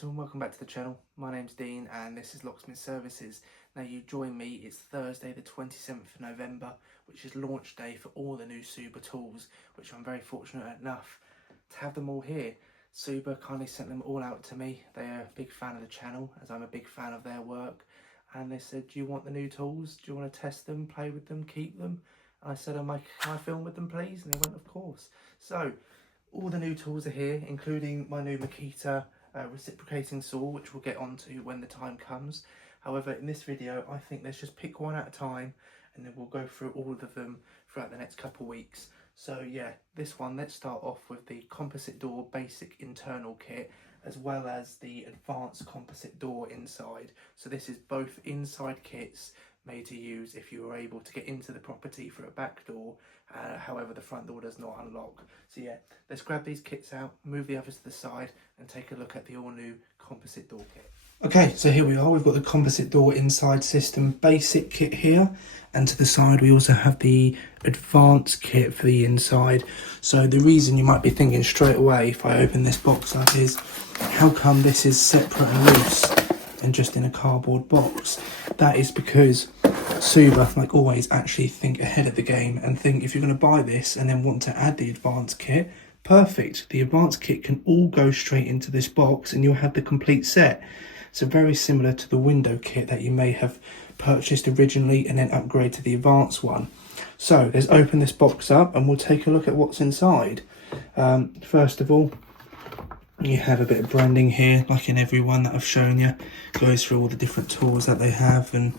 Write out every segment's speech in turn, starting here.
gentlemen, welcome back to the channel. My name's Dean and this is Locksmith Services. Now you join me, it's Thursday the 27th of November, which is launch day for all the new Souber tools, which I'm very fortunate enough to have them all here. Souber kindly sent them all out to me. They're a big fan of the channel, as I'm a big fan of their work. And they said, do you want the new tools? Do you want to test them, play with them, keep them? And I said, can I film with them please? And they went, of course. So, all the new tools are here, including my new Makita reciprocating saw, which we'll get onto when the time comes. However, in this video, I think let's just pick one at a time and then we'll go through all of them throughout the next couple of weeks. So yeah, this one, let's start off with the composite door basic internal kit, as well as the advanced composite door inside. So this is both inside kits made to use if you are able to get into the property through a back door, however the front door does not unlock. So yeah, let's grab these kits out, move the others to the side and take a look at the all new composite door kit. Okay, so here we are, we've got the composite door inside system basic kit here, and to the side we also have the advanced kit for the inside. So the reason you might be thinking straight away if I open this box up is, how come this is separate and loose and just in a cardboard box? That is because Souber, like always, actually think ahead of the game and think if you're going to buy this and then want to add the advanced kit, perfect. The advanced kit can all go straight into this box and you'll have the complete set. So very similar to the window kit that you may have purchased originally and then upgrade to the advanced one. So let's open this box up and we'll take a look at what's inside. First of all, you have a bit of branding here, like in every one that I've shown you. Goes through all the different tools that they have, and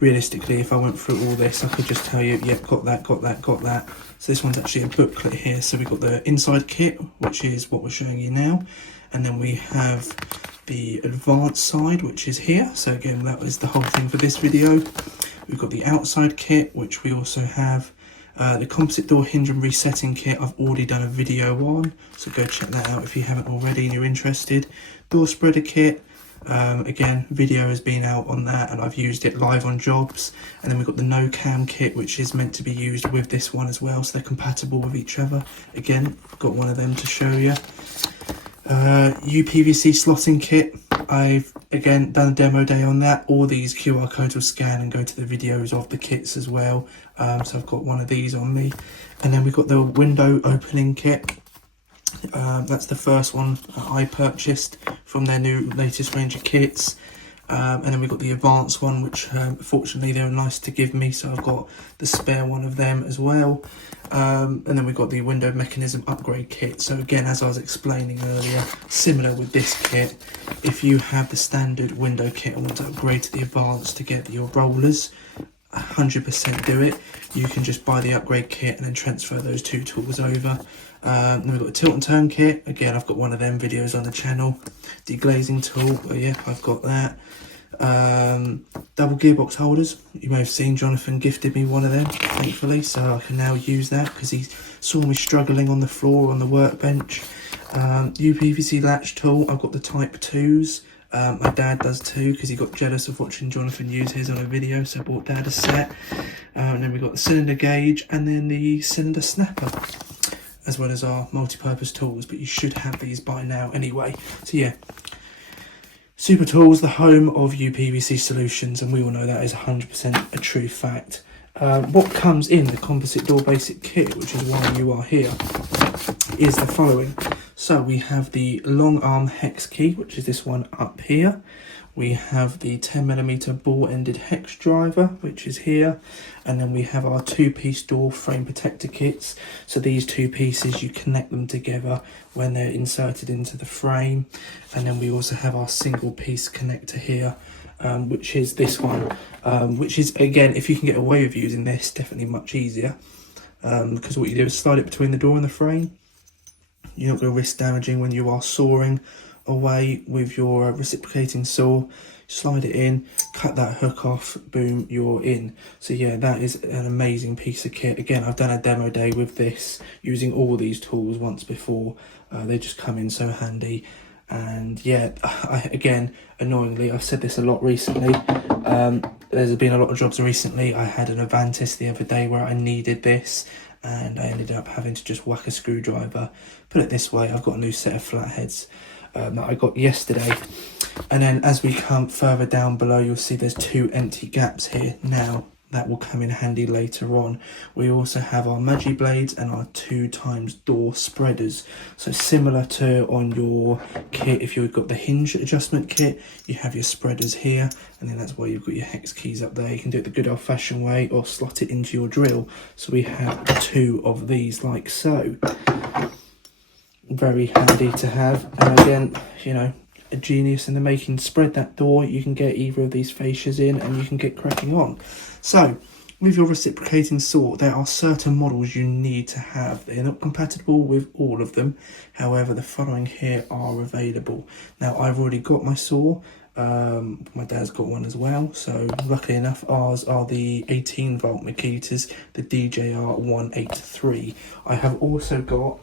realistically if I went through all this I could just tell you, yep, got that, got that, got that. So this one's actually a booklet here. So we've got the inside kit, which is what we're showing you now, and then we have the advanced side, which is here. So again, that was the whole thing for this video. We've got the outside kit, which we also have the composite door hinge and resetting kit. I've already done a video on, so go check that out if you haven't already and you're interested. Door spreader kit, again, video has been out on that and I've used it live on jobs. And then we've got the no cam kit, which is meant to be used with this one as well, so they're compatible with each other. Again, got one of them to show you. uPVC slotting kit, I've again done a demo day on that. All these QR codes will scan and go to the videos of the kits as well. So I've got one of these on me. And then we've got the window opening kit. That's the first one I purchased from their new latest range of kits. And then we've got the advanced one, which fortunately they were nice to give me, so I've got the spare one of them as well. And then we've got the window mechanism upgrade kit. So again, as I was explaining earlier, similar with this kit, if you have the standard window kit and want to upgrade to the advanced to get your rollers, 100% do it. You can just buy the upgrade kit and then transfer those two tools over. Then we've got a tilt and turn kit. Again, I've got one of them videos on the channel. Deglazing tool, oh yeah, I've got that. Double gearbox holders, you may have seen Jonathan gifted me one of them, thankfully, so I can now use that because he saw me struggling on the floor on the workbench. uPVC latch tool, I've got the type 2s. My dad does too, because he got jealous of watching Jonathan use his on a video, so I bought dad a set. And then we've got the cylinder gauge and then the cylinder snapper, as well as our multi-purpose tools, but you should have these by now anyway. So yeah, Souber Tools, the home of uPVC solutions, and we all know that is 100% a true fact. What comes in the composite door basic kit, which is why you are here, is the following. So we have the long arm hex key, which is this one up here. We have the 10mm ball-ended hex driver, which is here. And then we have our two-piece door frame protector kits. So these two pieces, you connect them together when they're inserted into the frame. And then we also have our single piece connector here, which is this one. Which is, again, if you can get away with using this, definitely much easier. Because what you do is slide it between the door and the frame. You're not going to risk damaging when you are sawing away with your reciprocating saw. Slide it in, cut that hook off, boom, you're in. So yeah, that is an amazing piece of kit. Again, I've done a demo day with this using all these tools once before. They just come in so handy. And yeah, again, annoyingly, I've said this a lot recently. There's been a lot of jobs recently. I had an Avantis the other day where I needed this, and I ended up having to just whack a screwdriver. Put it this way, I've got a new set of flatheads. that I got yesterday. And then as we come further down below, you'll see there's 2 empty gaps here. Now that will come in handy later on. We also have our Mudgy blades and our 2x door spreaders. So similar to on your kit, if you've got the hinge adjustment kit, you have your spreaders here, and then that's why you've got your hex keys up there. You can do it the good old-fashioned way or slot it into your drill. So we have 2 of these like so. Very handy to have. And again, you know, a genius in the making. Spread that door, you can get either of these fascias in and you can get cracking on. So with your reciprocating saw, there are certain models you need to have. They're not compatible with all of them, however the following here are available. Now I've already got my saw, my dad's got one as well, so luckily enough ours are the 18 volt Makitas, the DJR 183. I have also got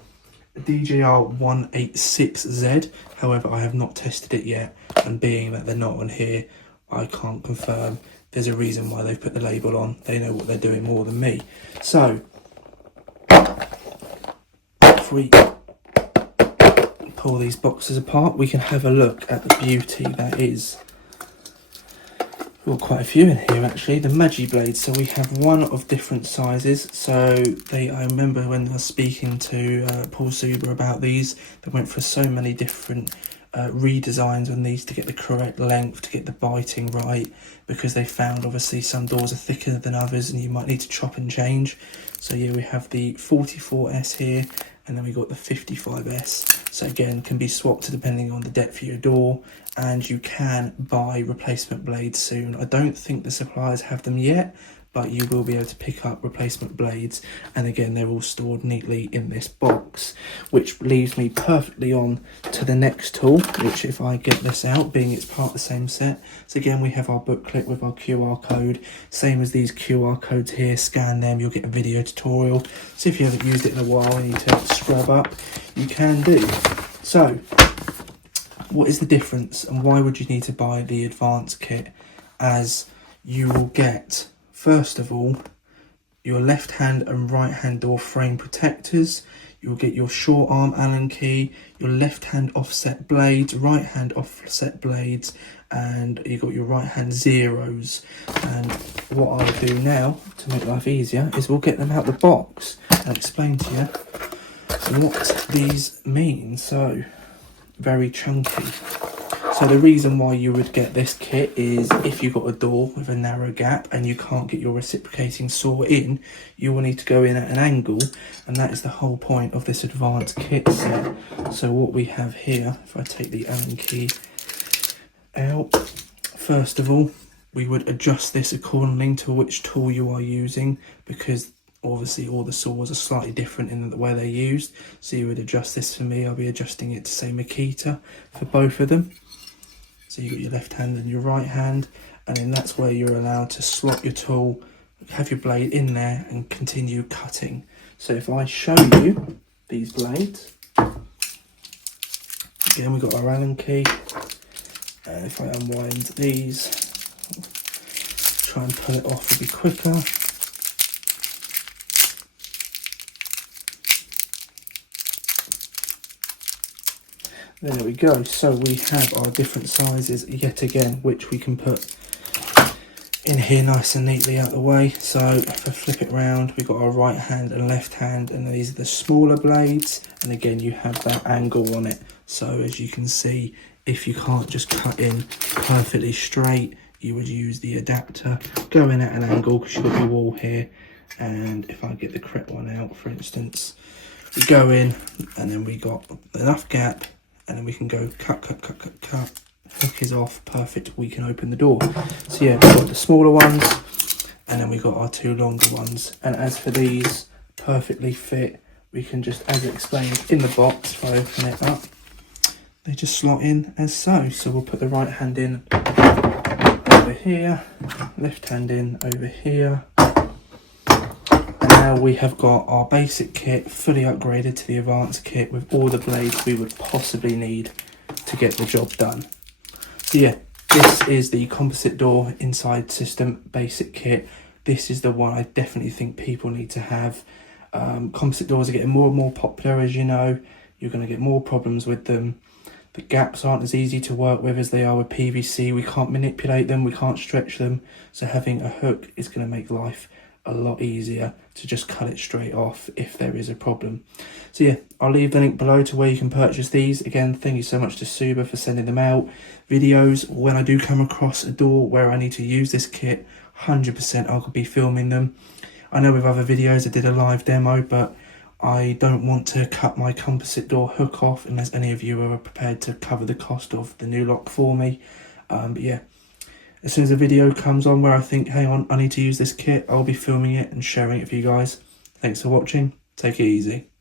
DJR 186Z, however I have not tested it yet, and being that they're not on here, I can't confirm. There's a reason why they've put the label on. They know what they're doing more than me. So if we pull these boxes apart, we can have a look at the beauty that is. We've got quite a few in here actually. The Mudgy blades, so we have 1 of different sizes. So I remember when I was speaking to Paul Souber about these, they went for so many different redesigns on these to get the correct length, to get the biting right, because they found obviously some doors are thicker than others and you might need to chop and change. So yeah, we have the 44S here, and then we got the 55S. So again, can be swapped depending on the depth of your door, and you can buy replacement blades soon. I don't think the suppliers have them yet, but you will be able to pick up replacement blades, and again they're all stored neatly in this box, which leaves me perfectly on to the next tool, which if I get this out, being it's part of the same set. So again, we have our booklet with our QR code, same as these QR codes here. Scan them, you'll get a video tutorial, so if you haven't used it in a while and you need to scrub up, you can do. So what is the difference, and why would you need to buy the advanced kit? As you will get, first of all, your left hand and right hand door frame protectors. You'll get your short arm Allen key, your left hand offset blades, right hand offset blades, and you've got your right hand zeros. And what I'll do now to make life easier is we'll get them out the box and explain to you what these mean. So very chunky. So the reason why you would get this kit is if you've got a door with a narrow gap and you can't get your reciprocating saw in, you will need to go in at an angle, and that is the whole point of this advanced kit set. So what we have here, if I take the Allen key out, first of all, we would adjust this accordingly to which tool you are using, because obviously all the saws are slightly different in the way they're used. So you would adjust this. For me, I'll be adjusting it to say Makita for both of them. So you've got your left hand and your right hand, and then that's where you're allowed to slot your tool, have your blade in there and continue cutting. So if I show you these blades, again we've got our Allen key, and if I unwind these, try and pull it off will be quicker. There we go. So we have our different sizes yet again, which we can put in here nice and neatly out the way. So if I flip it round, we've got our right hand and left hand, and these are the smaller blades, and again you have that angle on it. So as you can see, if you can't just cut in perfectly straight, you would use the adapter, go in at an angle because you've got your wall here. And if I get the correct one out, for instance, we go in and then we got enough gap, and then we can go cut, hook is off, perfect, we can open the door. So yeah, we've got the smaller ones, and then we've got our 2 longer ones. And as for these, perfectly fit, we can just, as explained in the box, if I open it up, they just slot in as so. So we'll put the right hand in over here, left hand in over here. Now we have got our basic kit fully upgraded to the advanced kit with all the blades we would possibly need to get the job done. So yeah, this is the composite door inside system basic kit. This is the one I definitely think people need to have. Composite doors are getting more and more popular, as you know. You're going to get more problems with them. The gaps aren't as easy to work with as they are with PVC. We can't manipulate them, we can't stretch them. So having a hook is going to make life a lot easier to just cut it straight off if there is a problem. So yeah, I'll leave the link below to where you can purchase these. Again, thank you so much to Souber for sending them out. Videos, when I do come across a door where I need to use this kit, 100% I'll be filming them. I know with other videos I did a live demo, but I don't want to cut my composite door hook off unless any of you are prepared to cover the cost of the new lock for me. But yeah, as soon as a video comes on where I think, hang on, I need to use this kit, I'll be filming it and sharing it for you guys. Thanks for watching. Take it easy.